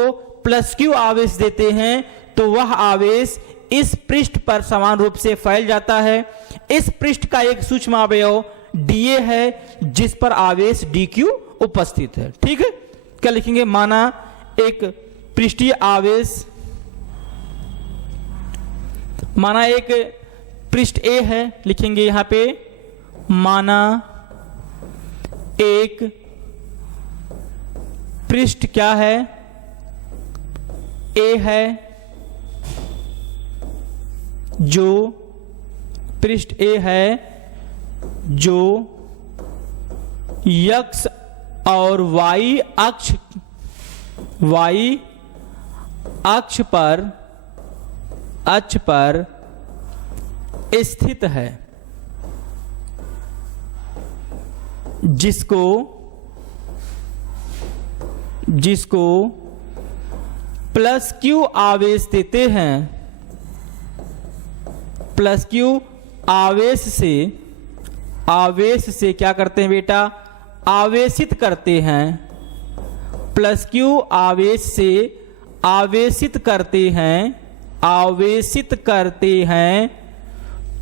+Q आवेश देते हैं तो वह आवेश इस पृष्ठ पर समान रूप से फैल जाता है। इस पृष्ठ का एक सूक्ष्म अवयव DA है जिस पर आवेश DQ उपस्थित है। ठीक है, क्या लिखेंगे? माना एक पृष्ठीय आवेश, माना एक पृष्ठ A है, लिखेंगे यहां पे माना एक पृष्ठ क्या है? A है, जो पृष्ठ A है जो X और Y अक्ष पर स्थित है, जिसको +Q आवेश देते हैं, +Q आवेश से क्या करते हैं बेटा? आवेशित करते हैं। +Q आवेश से आवेशित करते हैं,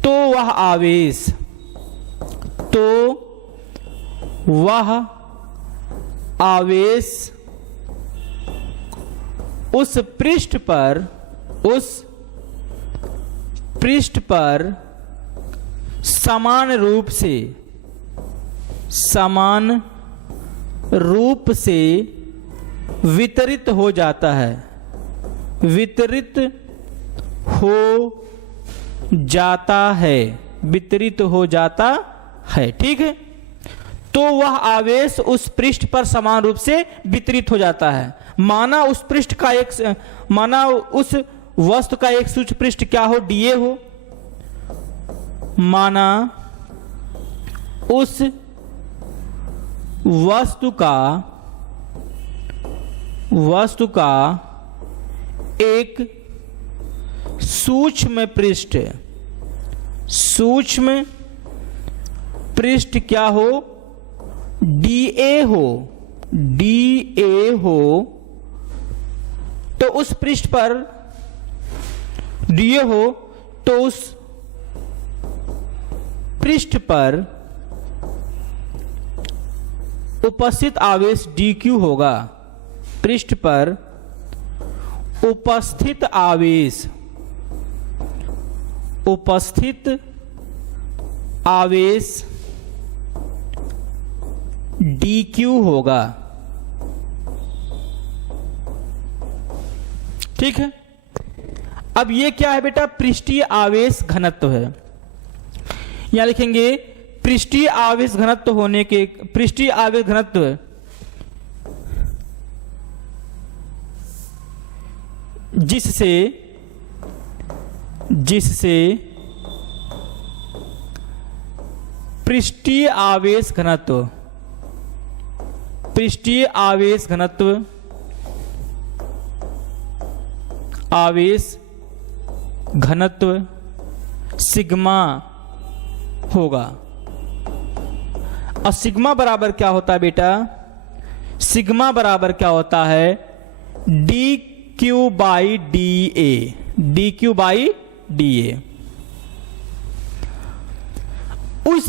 तो वह आवेश उस पृष्ठ पर समान रूप से वितरित हो जाता है, वितरित हो जाता है। ठीक है, तो वह आवेश उस पृष्ठ पर समान रूप से वितरित हो जाता है। माना उस वस्तु का एक सूक्ष्म पृष्ठ क्या हो? DA हो। माना उस वस्तु का एक सूक्ष्म पृष्ठ क्या हो? DA हो तो उस पृष्ठ पर DA हो तो उस पृष्ठ पर उपस्थित आवेश DQ होगा। पृष्ठ पर उपस्थित आवेश DQ होगा। ठीक है। अब ये क्या है बेटा? पृष्ठीय आवेश घनत्व है। यहां लिखेंगे पृष्ठीय आवेश घनत्व होने के, पृष्ठीय आवेश घनत्व जिससे पृष्ठीय आवेश घनत्व सिग्मा होगा। और सिग्मा बराबर क्या होता है बेटा? सिग्मा बराबर क्या होता है? DQ by DA। उस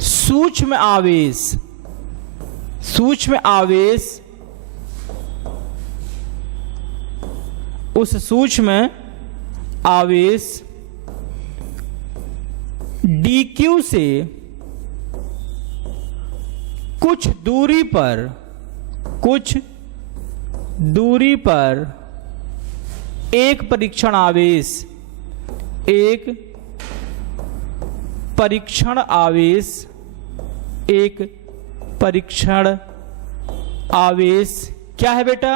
सूक्ष्म आवेश DQ से कुछ दूरी पर एक परीक्षण आवेश क्या है बेटा?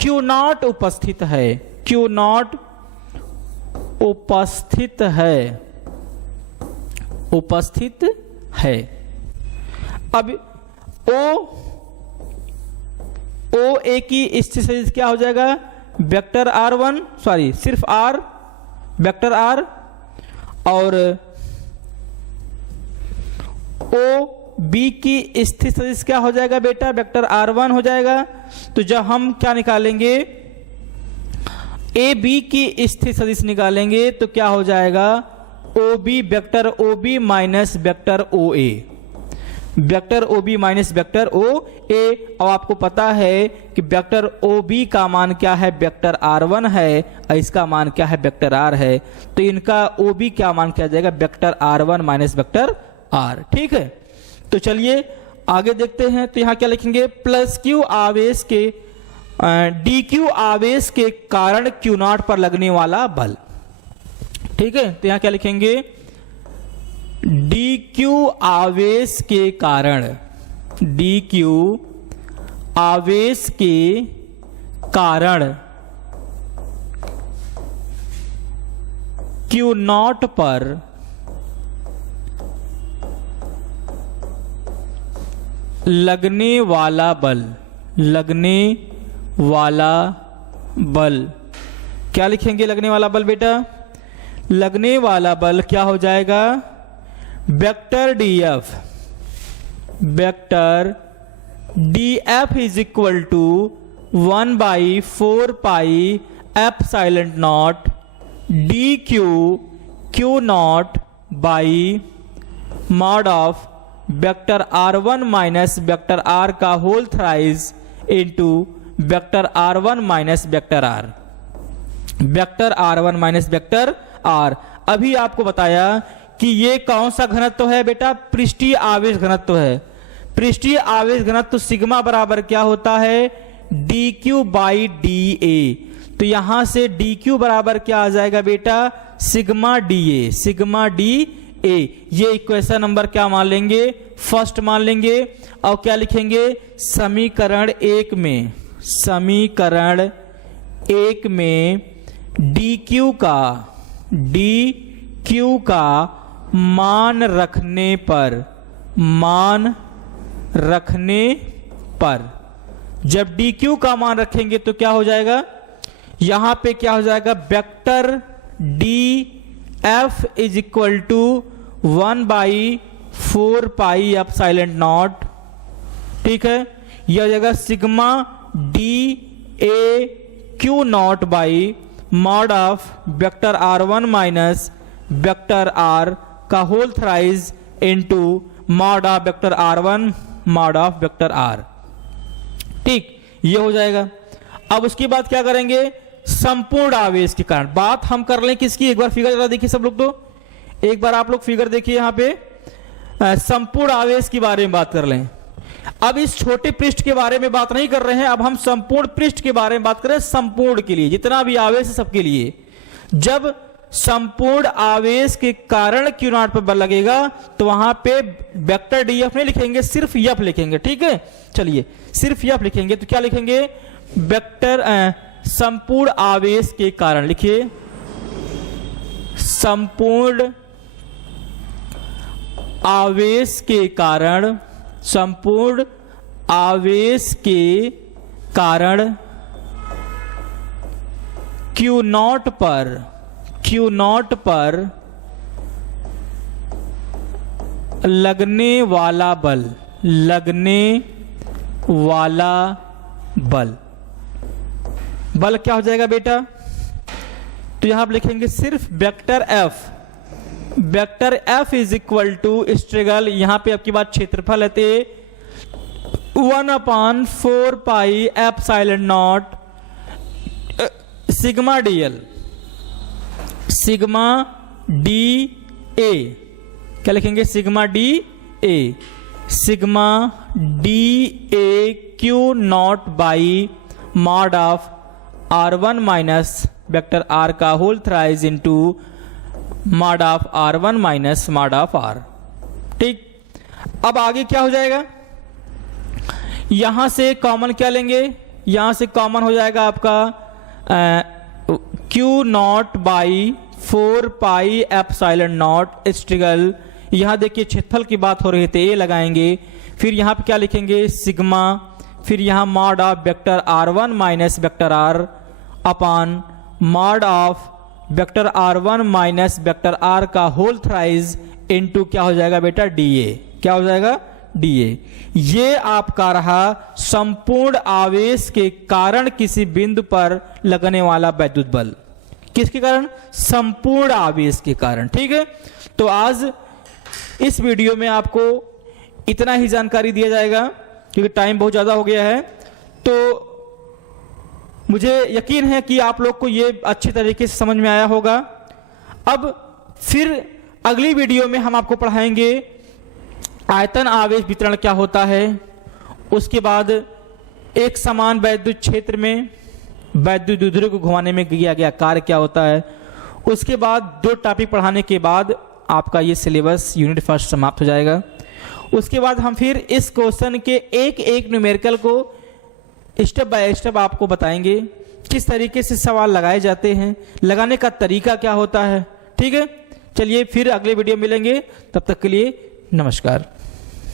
Q0 उपस्थित है। अब OA की स्थिति सदिश क्या हो जाएगा? वेक्टर R1, सॉरी सिर्फ R, वेक्टर R, और OB की स्थिति सदिश क्या हो जाएगा बेटा? वेक्टर R1 हो जाएगा। तो जब हम क्या निकालेंगे? AB की स्थिति सदिश निकालेंगे तो क्या हो जाएगा? OB, vector OB minus vector OA, vector OB minus vector OA। अब आपको पता है कि वेक्टर OB का मान क्या है? वेक्टर R1 है, और इसका मान क्या है? वेक्टर R है। तो इनका OB क्या मान किया जाएगा? Vector R1 minus vector R। ठीक है। तो चलिए आगे देखते हैं। तो यहां क्या लिखेंगे? प्लस Q आवेश के DQ आवेश के कारण Q0 पर लगने वाला बल। ठीक है। तो यहां क्या लिखेंगे? DQ आवेश के कारण, DQ आवेश के कारण Q0 पर लगने वाला बल क्या लिखेंगे? लगने वाला बल बेटा, लगने वाला बल क्या हो जाएगा? Vector DF is equal to 1/4 pi epsilon naught DQ Q0 by mod of vector R1 minus vector R का whole thrice into vector R1 minus vector R, vector R1 minus vector R। अभी आपको बताया कि ये कौन सा घनत्व है बेटा? पृष्ठीय आवेश घनत्व है। पृष्ठीय आवेश घनत्व सिग्मा बराबर क्या होता है? DQ by DA। तो यहां से DQ बराबर क्या आ जाएगा बेटा? Sigma DA। ये इक्वेशन नंबर क्या मान लेंगे? फर्स्ट मान लेंगे। और क्या लिखेंगे? समीकरण एक में DQ का मान रखने पर जब DQ का मान रखेंगे तो क्या हो जाएगा? यहां पे क्या हो जाएगा? Vector F is equal to 1/4 pi epsilon naught, ठीक है। यह हो जाएगा sigma d A q not by mod of vector R1 minus vector R का whole thrice into mod of vector R1 mod of vector R, ठीक, ये हो जाएगा। अब उसके बाद क्या करेंगे, संपूर्ण आवेश के कारण बात हम कर लें किसकी, एक बार फिगर जरा देखिए सब लोग, तो एक बार आप लोग फिगर देखिए यहाँ पे, संपूर्ण आवेश के बारे में बात कर लें। अब इस छोटे पृष्ठ के बारे में बात नहीं कर रहे हैं, अब हम संपूर्ण पृष्ठ के बारे में बात करें, संपूर्ण के लिए जितना भी आवेश है सबके लिए। जब संपूर्ण आवेश के कारण क्यू नॉट पर बल लगेगा तो वहां पे वेक्टर डी एफ नहीं लिखेंगे, सिर्फ एफ लिखेंगे, ठीक है। चलिए सिर्फ एफ लिखेंगे तो क्या लिखेंगे, वेक्टर संपूर्ण आवेश के कारण, लिखिए संपूर्ण आवेश के कारण, संपूर्ण आवेश के कारण क्यू नॉट पर लगने वाला बल, बल क्या हो जाएगा बेटा, तो यहां आप लिखेंगे सिर्फ vector F is equal to integral, यहां पे आपकी बात क्षेत्रफल है 1/4 pi epsilon nought sigma d l, sigma d A, क्या लिखेंगे, sigma d A, sigma d A q not by mod of R1 minus vector R का whole thrice into mod of R1 minus mod of R, ठीक। अब आगे क्या हो जाएगा, यहां से कॉमन क्या लेंगे, यहां से कॉमन हो जाएगा आपका q not by 4 pi epsilon nought integral, यहां देखिए क्षेत्रफल की बात हो रही थी, ए लगाएंगे, फिर यहां पे क्या लिखेंगे सिग्मा, फिर यहां mod of vector R1 minus vector R upon mod of vector R1 minus vector R का होल थ्राइज इनटू क्या हो जाएगा बेटा, डीए, क्या हो जाएगा, डीए। ये आपका रहा संपूर्ण आवेश के कारण किसी बिंदु पर लगने वाला वैद्युत बल, किसके कारण, संपूर्ण आवेश के कारण, ठीक है। तो आज इस वीडियो में आपको इतना ही जानकारी दिया जाएगा क्योंकि टाइम बहुत ज्यादा हो गया है। तो मुझे यकीन है कि आप लोग को ये अच्छी तरीके से समझ में आया होगा। अब फिर अगली वीडियो में हम आपको पढ़ाएंगे आयतन आवेश वितरण क्या होता है, उसके बाद एक समान वैद्युत क्षेत्र में वैद्युत द्विध्रुव को घुमाने में किया गया कार्य क्या होता है, उसके बाद 2 टॉपिक पढ़ाने के बाद आपका ये सिलेबस यूनिट फर्स्ट समाप्त हो जाएगा। उसके बाद हम फिर इस क्वेश्चन के एक न्यूमेरिकल को स्टेप बाय स्टेप आपको बताएंगे, किस तरीके से सवाल लगाए जाते हैं, लगाने का तरीका क्या होता है, ठीक है। चलिए फिर अगले वीडियो मिलेंगे, तब तक के लिए नमस्कार।